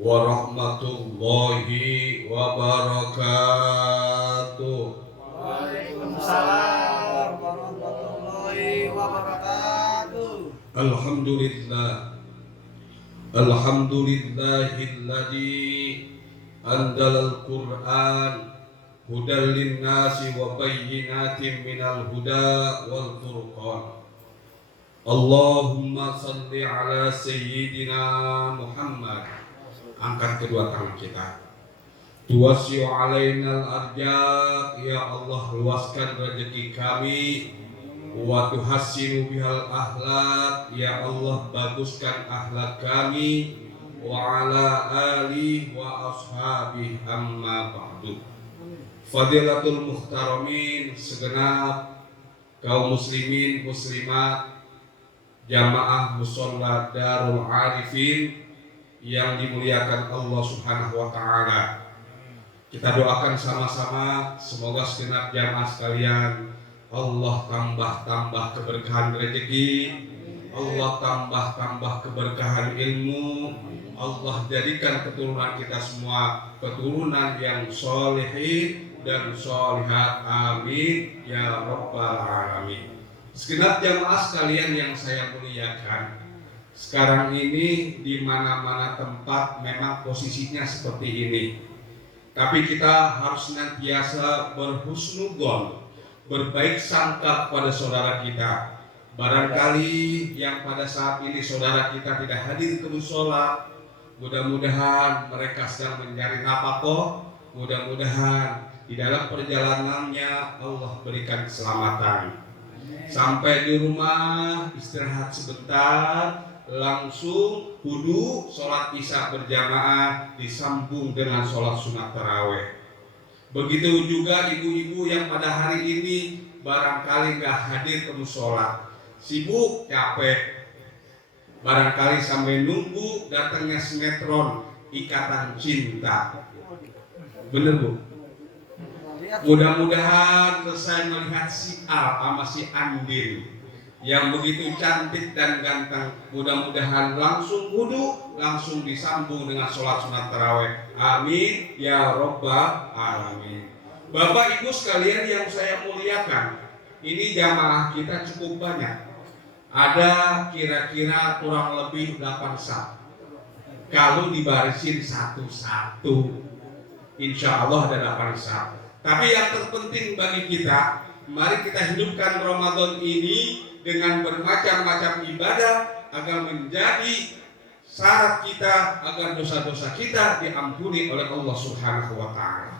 warahmatullahi wabarakatuh. Waalaikumsalam warahmatullahi wabarakatuh. Alhamdulillah, alhamdulillahilladzi anzalal Qur'an hudan linnasi wa bayyinatin minal huda wal furqan. Allahumma salli ala sayyidina Muhammad. Angkat kedua tangan kita. Tuwasi'u alainal arjaq, ya Allah luaskan rezeki kami. Wa tuhassinu bihal akhlaq, ya Allah baguskan akhlak kami. Wa ala ali wa ashabi amma ba'du. Fadilatul muhtaramin, segenap kaum muslimin muslimat jamaah musholla Darul Arifin yang dimuliakan Allah Subhanahu wa taala. Kita doakan sama-sama semoga segenap jamaah sekalian Allah tambah keberkahan rezeki, Allah tambah keberkahan ilmu, Allah jadikan keturunan kita semua keturunan yang solehin dan solihat, amin ya rabbal alamin. Segenap jamaah sekalian yang saya muliakan, sekarang ini di mana-mana tempat memang posisinya seperti ini. Tapi kita harus senantiasa berhusnudzon, berbaik sangka kepada saudara kita. Barangkali yang pada saat ini saudara kita tidak hadir ke mushola, mudah-mudahan mereka sedang mencari nafkah, mudah-mudahan di dalam perjalanannya Allah berikan keselamatan. Sampai di rumah istirahat sebentar, langsung wudu, sholat isya berjamaah disambung dengan sholat sunat taraweh. Begitu juga ibu-ibu yang pada hari ini barangkali nggak hadir ke mushola, sibuk, capek, barangkali sampai nunggu datangnya sinetron Ikatan Cinta. Bener Bu? Mudah-mudahan selesai melihat si A sama si Andin yang begitu cantik dan ganteng, mudah-mudahan langsung wudu, langsung disambung dengan sholat sunat taraweh. Amin ya rabbal alamin. Bapak Ibu sekalian yang saya muliakan, ini jamaah kita cukup banyak. Ada kira-kira kurang lebih 8 saf. Kalau dibarisin satu-satu, insya Allah ada 8 saf. Tapi yang terpenting bagi kita, mari kita hidupkan Ramadan ini dengan bermacam-macam ibadah agar menjadi syarat kita agar dosa-dosa kita diampuni oleh Allah Subhanahu wa taala.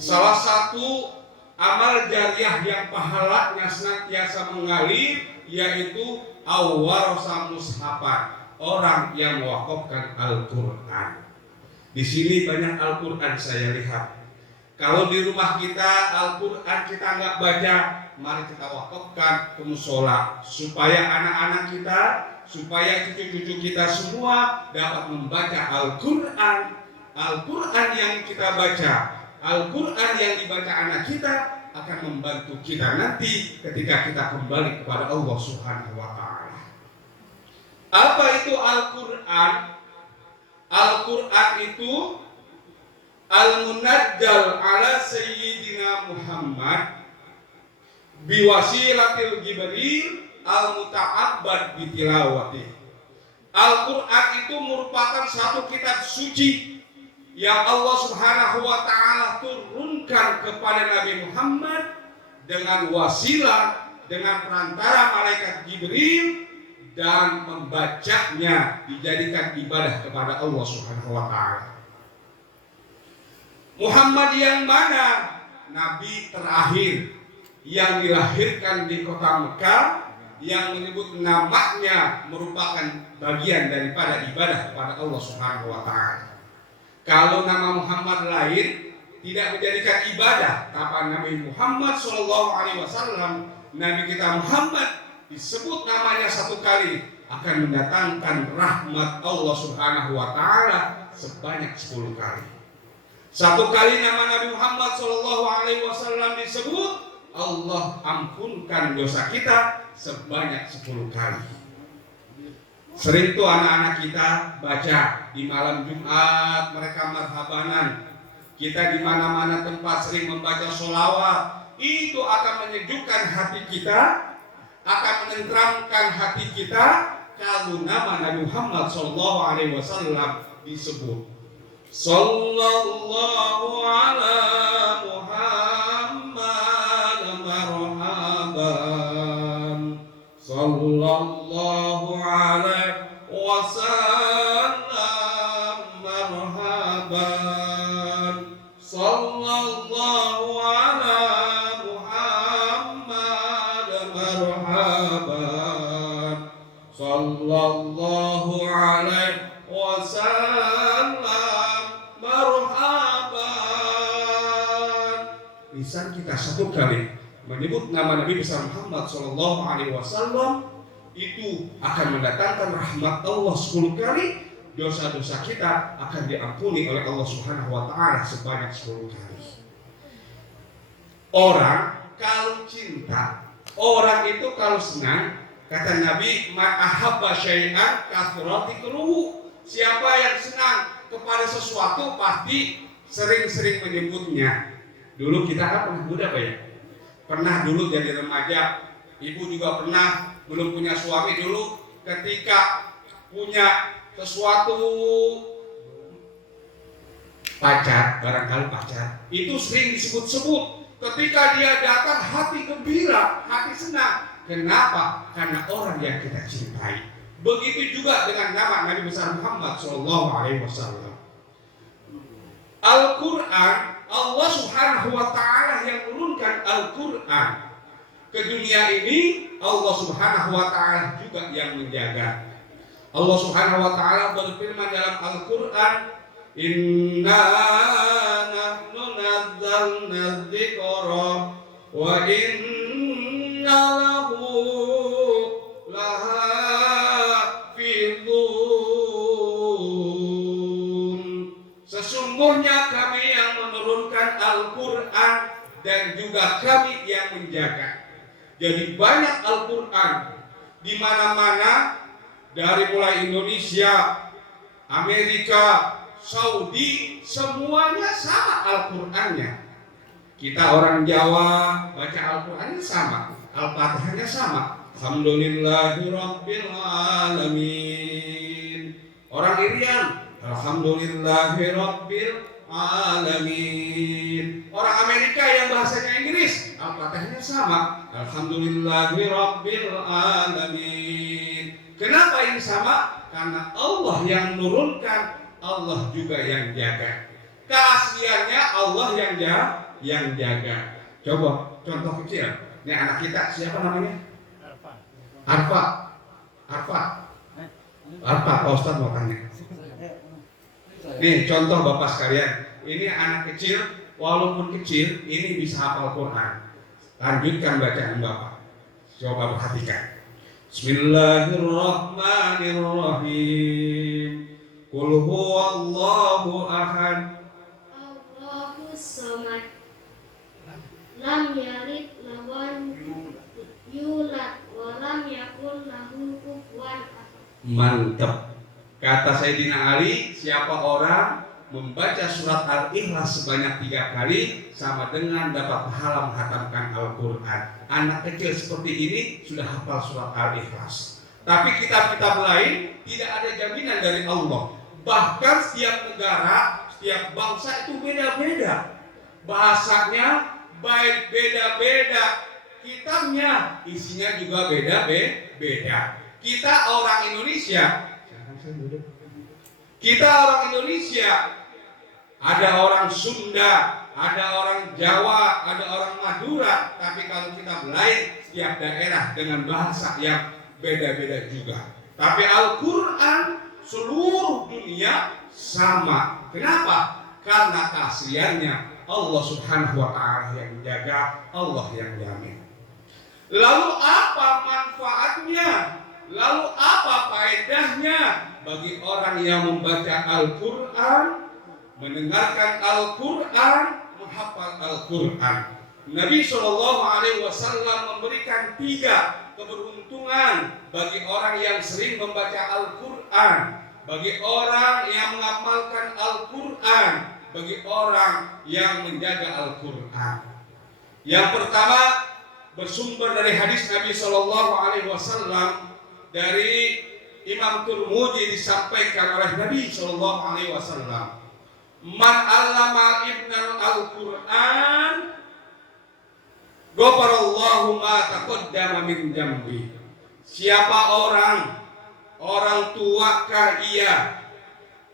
Salah satu amal jariah yang pahalanya senantiasa mengalir yaitu awarasa mushafan, orang yang mewakafkan Al-Qur'an. Di sini banyak Al-Qur'an saya lihat. Kalau di rumah kita Al-Quran kita nggak baca, mari kita wakafkan ke mushola supaya anak-anak kita, supaya cucu-cucu kita semua dapat membaca Al-Quran. Al-Quran yang kita baca, Al-Quran yang dibaca anak kita akan membantu kita nanti ketika kita kembali kepada Allah Subhanahu wa taala. Apa itu Al-Quran? Al-Quran itu Al-Munazzal ala Sayyidina Muhammad biwasilatil Jibril al-muta'abbad bitilawati. Al-Quran itu merupakan satu kitab suci yang Allah Subhanahu wa taala turunkan kepada Nabi Muhammad dengan wasilah, dengan perantara malaikat Jibril, dan membacanya dijadikan ibadah kepada Allah Subhanahu wa taala. Muhammad yang mana? Nabi terakhir yang dilahirkan di kota Mekah, yang menyebut namanya merupakan bagian daripada ibadah kepada Allah Subhanahu wa taala. Kalau nama Muhammad lain tidak menjadikan ibadah, tapi Nabi Muhammad SAW, Nabi kita Muhammad disebut namanya satu kali akan mendatangkan rahmat Allah Subhanahu wa taala sebanyak 10 kali. Satu kali nama Nabi Muhammad SAW disebut, Allah ampunkan dosa kita sebanyak 10 kali. Sering tuh anak-anak kita baca di malam Jumat mereka marhabanan. Kita di mana-mana tempat sering membaca sholawat. Itu akan menyejukkan hati kita, akan menenteramkan hati kita kalau nama Nabi Muhammad SAW disebut. Sallallahu ala Muhammad marhaban. Sallallahu alaihi wasallam marhaban. Sallallahu ala Muhammad marhaban. Sallallahu alaihi wasallam marhaban. Lisan kita satu kali menyebut nama Nabi besar Muhammad Sallallahu Alaihi Wasallam itu akan mendatangkan rahmat Allah 10 kali, dosa-dosa kita akan diampuni oleh Allah Subhanahu Wa Taala sebanyak 10 kali. Orang kalau cinta, orang itu kalau senang, kata Nabi, man ahabba syai'an kathrati kruhu. Siapa yang senang kepada sesuatu pasti sering-sering menyebutnya. Dulu kita kan pernah muda Pak ya? Pernah dulu jadi remaja, ibu juga pernah belum punya suami dulu, ketika punya sesuatu pacar, barangkali pacar, itu sering disebut-sebut. Ketika dia datang hati gembira, hati senang. Kenapa? Karena orang yang kita cintai. Begitu juga dengan nama Nabi besar Muhammad SAW. Al-Quran, Allah Subhanahu Wa Taala yang menurunkan Al-Quran ke dunia ini, Allah Subhanahu Wa Taala juga yang menjaga. Allah Subhanahu Wa Taala berfirman dalam Al-Quran, Inna nahnu nazzalna dzikra wa inna lahu lahafizun. Sesungguhnya kami yang menurunkan Al-Quran dan juga kami yang menjaga. Jadi banyak Al-Quran di mana-mana, dari mulai Indonesia, Amerika, Saudi, semuanya sama Al-Qur'annya. Kita orang Jawa baca Al-Qur'annya sama, Al-Fatihahnya sama. Alhamdulillahirabbil alamin. Orang Irian, Alhamdulillahirabbil alamin. Orang Amerika yang bahasanya Inggris, Al-Fatihahnya sama, Alhamdulillahirabbil alamin. Kenapa ini sama? Karena Allah yang menurunkan, Allah juga yang jaga. Keasliannya Allah yang jaga. Coba contoh kecil. Ini anak kita siapa namanya? Arfa. Pak Ustadz mau tanya. Nih contoh Bapak sekalian. Ini anak kecil, walaupun kecil, ini bisa hafal Quran. Lanjutkan bacaan Bapak. Coba perhatikan. Bismillahirrahmanirrahim. Qul huwallahu ahad. Allahus samad. Lam yalid walam yulad walam yakul lahu kufuwan ahad. Mantap. Kata Sayyidina Ali, siapa orang membaca surat Al-Ikhlas sebanyak 3 kali sama dengan dapat pahala menghatamkan Al-Quran. Anak kecil seperti ini sudah hafal surat Al-Ikhlas. Tapi kitab-kitab lain tidak ada jaminan dari Allah. Bahkan setiap negara, setiap bangsa itu beda-beda. Bahasanya baik beda-beda. Kitabnya isinya juga beda-beda. Kita orang Indonesia, ada orang Sunda, ada orang Jawa, ada orang Madura, tapi kalau kita lain setiap daerah dengan bahasa yang beda-beda juga. Tapi Al-Quran seluruh dunia sama. Kenapa? Karena keasliannya Allah Subhanahu Wa Taala yang menjaga, Allah yang jamin. Lalu apa manfaatnya? Lalu apa faedahnya bagi orang yang membaca Al-Quran, mendengarkan Al-Quran, menghafal Al-Quran? Nabi SAW memberikan keberuntungan bagi orang yang sering membaca Al-Quran, bagi orang yang mengamalkan Al-Quran, bagi orang yang menjaga Al-Quran. Yang pertama bersumber dari hadis Nabi Shallallahu Alaihi Wasallam dari Imam Tirmidzi, disampaikan oleh Nabi Shallallahu Alaihi Wasallam, man allama ibnal Al-Quran ghafarallahu ma taqaddama min jambi. Siapa orang tuakah ia,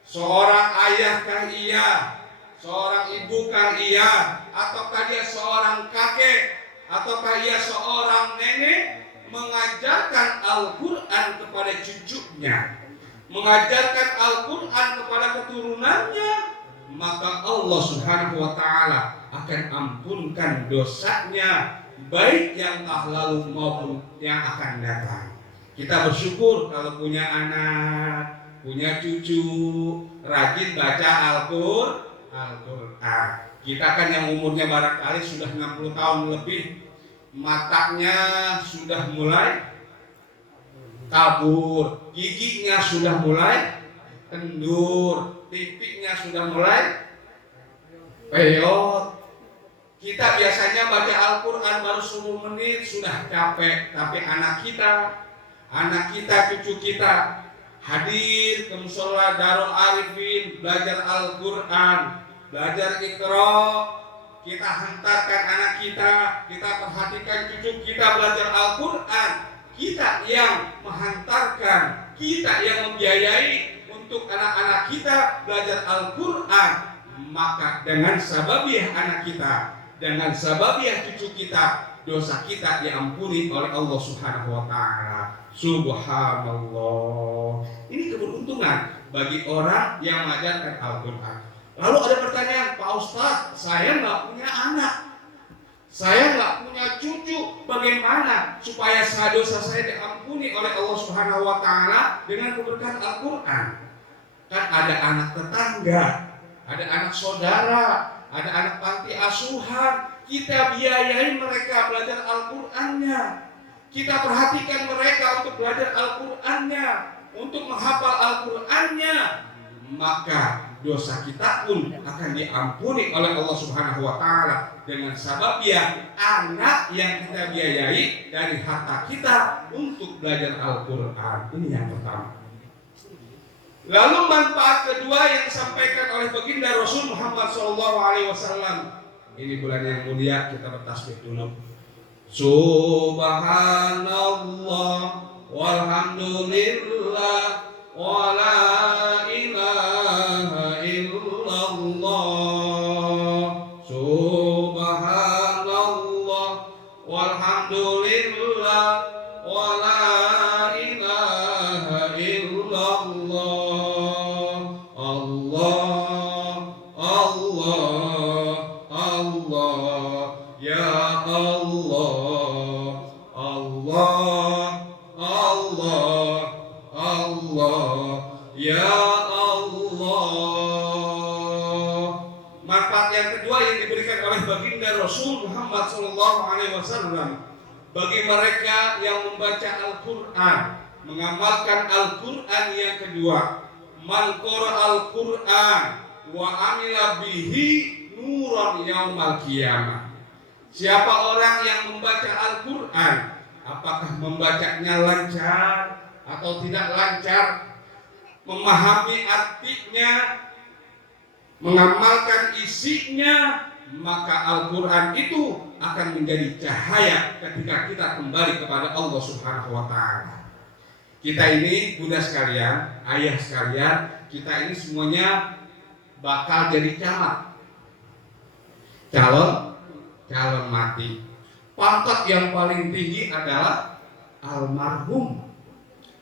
seorang ayahkah ia, seorang ibukah ia, ataukah dia seorang kakek, ataukah ia seorang nenek, mengajarkan Al-Quran kepada cucunya, mengajarkan Al-Quran kepada keturunannya, maka Allah Subhanahu wa Ta'ala akan ampunkan dosanya, baik yang telah lalu maupun yang akan datang. Kita bersyukur kalau punya anak, punya cucu, rajin baca Al-Quran. Kita kan yang umurnya barangkali sudah 60 tahun lebih, matanya sudah mulai kabur, giginya sudah mulai kendur, pipinya sudah mulai peyot. Kita biasanya baca Al-Quran baru 10 menit sudah capek, tapi anak kita, cucu kita hadir ke musola Darul Arifin, belajar Al-Quran, belajar Iqra. Kita hantarkan anak kita perhatikan cucu kita belajar Al-Quran. Kita yang menghantarkan, kita yang membiayai untuk anak-anak kita belajar Al-Quran. Maka dengan sababiah anak kita, dengan sababiah cucu kita, dosa kita diampuni oleh Allah Subhanahu wa Ta'ala. Subhanallah. Ini keberuntungan bagi orang yang mengajarkan Al-Quran. Lalu ada pertanyaan, Pak Ustadz, saya nggak punya anak, saya nggak punya cucu, bagaimana supaya dosa saya diampuni oleh Allah Subhanahu wa Ta'ala dengan keberkahan Al-Quran? Kan ada anak tetangga, ada anak saudara, ada anak panti asuhan. Kita biayai mereka belajar Al-Qur'annya, kita perhatikan mereka untuk belajar Al-Qur'annya, untuk menghafal Al-Qur'annya, maka dosa kita pun akan diampuni oleh Allah Subhanahu wa Ta'ala dengan sababnya anak yang kita biayai dari harta kita untuk belajar Al-Qur'an. Ini yang pertama. Lalu manfaat kedua yang disampaikan oleh baginda Rasul Muhammad SAW. Ini bulan yang mulia, kita bertasbih dulu. Subhanallah walhamdulillah wa la ilaha illallah. Subhanallah walhamdulillah wa la ilaha illallah. Allah, Allah, Allah, ya Allah, Allah, Allah, Allah, ya Allah. Manfaat yang kedua yang diberikan oleh baginda Rasul Muhammad SAW bagi mereka yang membaca Al-Quran, mengamalkan Al-Quran. Yang kedua, man qara Al-Quran wa amila bihi nuran yaumal qiyamah. Siapa orang yang membaca Al-Quran, apakah membacanya lancar atau tidak lancar, memahami artinya, mengamalkan isinya, maka Al-Quran itu akan menjadi cahaya ketika kita kembali kepada Allah Subhanahu wa Ta'ala. Kita ini Bunda sekalian, ayah sekalian, kita ini semuanya bakal jadi camat, calon mati. Pangkat yang paling tinggi adalah almarhum,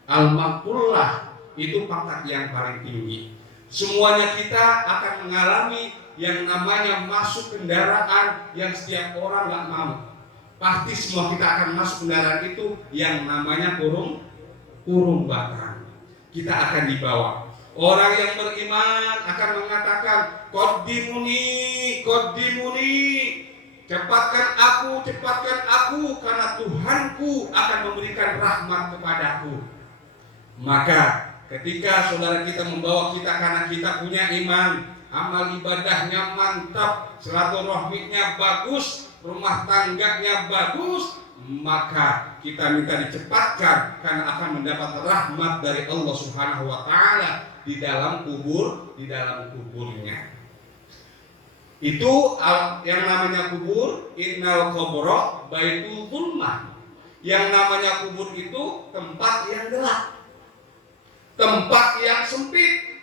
almarhumlah, itu pangkat yang paling tinggi. Semuanya kita akan mengalami yang namanya masuk kendaraan yang setiap orang nggak mau. Pasti semua kita akan masuk kendaraan itu yang namanya kurung batang. Kita akan dibawa. Orang yang beriman akan mengatakan qaddimuni, qaddimuni, cepatkan aku karena Tuhanku akan memberikan rahmat kepadaku. Maka ketika saudara kita membawa kita karena kita punya iman, amal ibadahnya mantap, silaturahminya bagus, rumah tangganya bagus, maka kita minta dicepatkan karena akan mendapat rahmat dari Allah Subhanahu wa taala di dalam kuburnya. Itu yang namanya kubur. Innal qabra baitul zulmah. Yang namanya kubur itu tempat yang gelap, tempat yang sempit.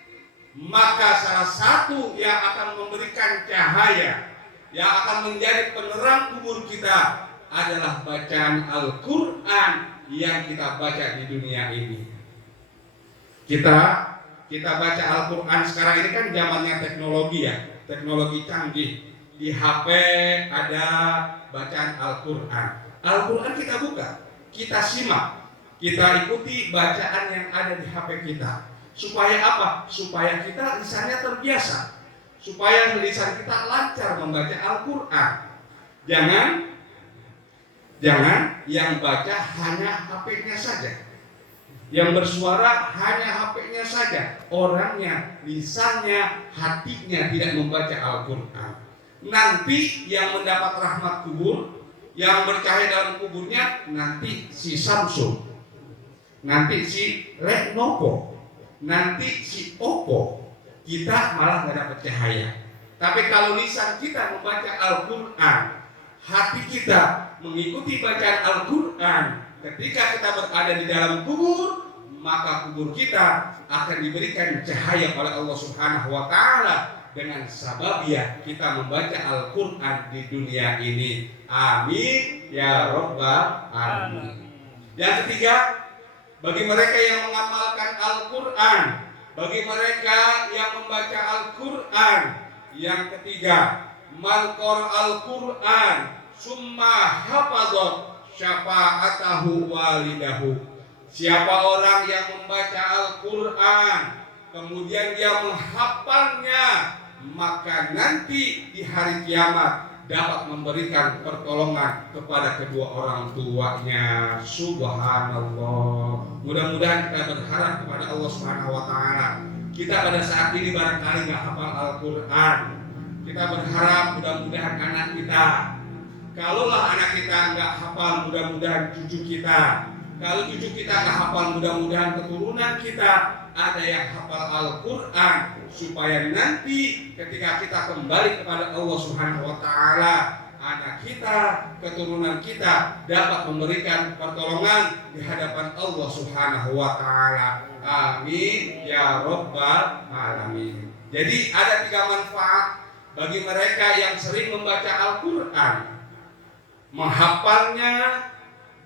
Maka salah satu yang akan memberikan cahaya, yang akan menjadi penerang kubur kita adalah bacaan Al-Quran yang kita baca di dunia ini. Kita baca Al-Quran sekarang ini kan zamannya teknologi ya, teknologi canggih. Di HP ada bacaan Al-Quran. Al-Quran kita buka, kita simak, kita ikuti bacaan yang ada di HP kita. Supaya apa? Supaya kita lisannya terbiasa, supaya lisan kita lancar membaca Al-Quran. Jangan yang baca hanya HP-nya saja, yang bersuara hanya HP-nya saja, orangnya, lisannya, hatinya tidak membaca Al-Quran. Nanti yang mendapat rahmat kubur, yang bercahaya dalam kuburnya, nanti si Samsung, nanti si Lenovo, nanti si Oppo. Kita malah gak dapat cahaya. Tapi kalau lisan kita membaca Al-Quran, hati kita mengikuti bacaan Al-Quran, ketika kita berada di dalam kubur, maka kubur kita akan diberikan cahaya oleh Allah Subhanahu wa taala dengan sababiyah kita membaca Al-Quran di dunia ini. Amin ya rabbal alamin. Yang ketiga, bagi mereka yang mengamalkan Al-Quran, bagi mereka yang membaca Al-Quran. Yang ketiga, man qara'al Quran summa hafadzat syafa'atahu walidahu. Siapa orang yang membaca Al-Quran kemudian dia menghafalnya, maka nanti di hari kiamat dapat memberikan pertolongan kepada kedua orang tuanya. Subhanallah. Mudah-mudahan kita berharap kepada Allah Subhanahu wa taala. Kita pada saat ini barangkali nggak hafal Al-Quran. Kita berharap mudah-mudahan anak kita, kalaulah anak kita nggak hafal, mudah-mudahan cucu kita. Kalau cucu kita nggak hafal, mudah-mudahan keturunan kita ada yang hafal Al-Quran, supaya nanti ketika kita kembali kepada Allah Subhanahu wa taala, anak kita, keturunan kita dapat memberikan pertolongan di hadapan Allah Subhanahu wa taala. Amin ya rabbal alamin. Jadi ada 3 manfaat bagi mereka yang sering membaca Al-Quran, menghafalnya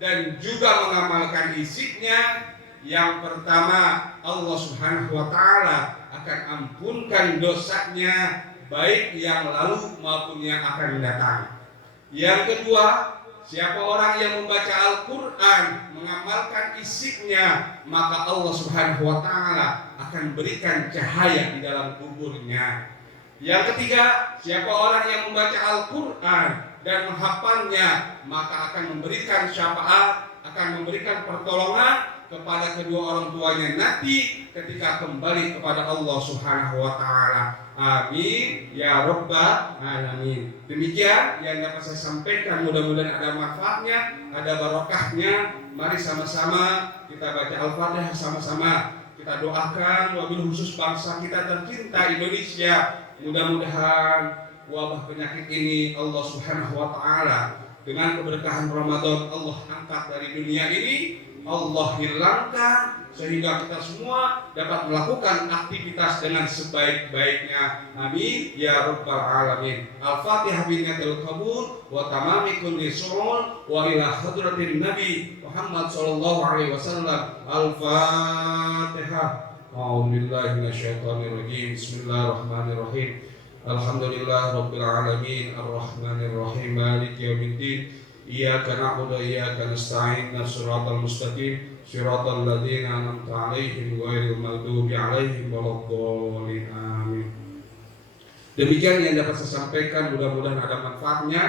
dan juga mengamalkan isinya. Yang pertama, Allah Subhanahu wa taala akan ampunkan dosanya, baik yang lalu maupun yang akan datang. Yang kedua, siapa orang yang membaca Al-Quran, mengamalkan isinya, maka Allah Subhanahu wa taala akan berikan cahaya di dalam kuburnya. Yang ketiga, siapa orang yang membaca Al-Quran dan menghafalnya, maka akan memberikan syafaat, akan memberikan pertolongan kepada kedua orang tuanya nanti ketika kembali kepada Allah Subhanahu wa taala. Amin ya rabbal alamin. Demikian yang dapat saya sampaikan, mudah-mudahan ada manfaatnya, ada barokahnya. Mari sama-sama kita baca Al-Fatihah, sama-sama kita doakan wabil khusus bangsa kita tercinta Indonesia. Mudah-mudahan wabah penyakit ini Allah Subhanahu wa taala dengan keberkahan Ramadan Allah angkat dari dunia ini, Allah hilangkan, sehingga kita semua dapat melakukan aktivitas dengan sebaik-baiknya. Amin ya rabbal alamin. Al-Fatihah binyatil qabul wa tamami kulli su'ul wa ila hadratin Nabi Muhammad sallallahu alaihi wasallam. Al-Fatihah. A'udzubillahi minasyaitonir rajim. Bismillahirrahmanirrahim. Alhamdulillah rabbil alamin arrahmanir rahim maliki yaumiddin. Iyyaka na'budu wa iyyaka nasta'in shiratal mustaqim shiratal ladzina an'amta 'alaihim ghairil maghdubi 'alaihim waladdallin. Amin. Demikian yang dapat saya sampaikan, mudah-mudahan ada manfaatnya.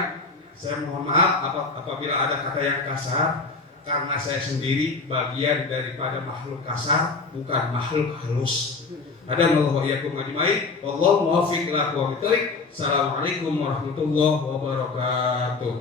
Saya mohon maaf apabila ada kata yang kasar, karena saya sendiri bagian daripada makhluk kasar, bukan makhluk halus. Ada Allah yakum ajmain. Wallahu muwaffiq ila aqwamit thoriq. Assalamualaikum warahmatullahi wabarakatuh.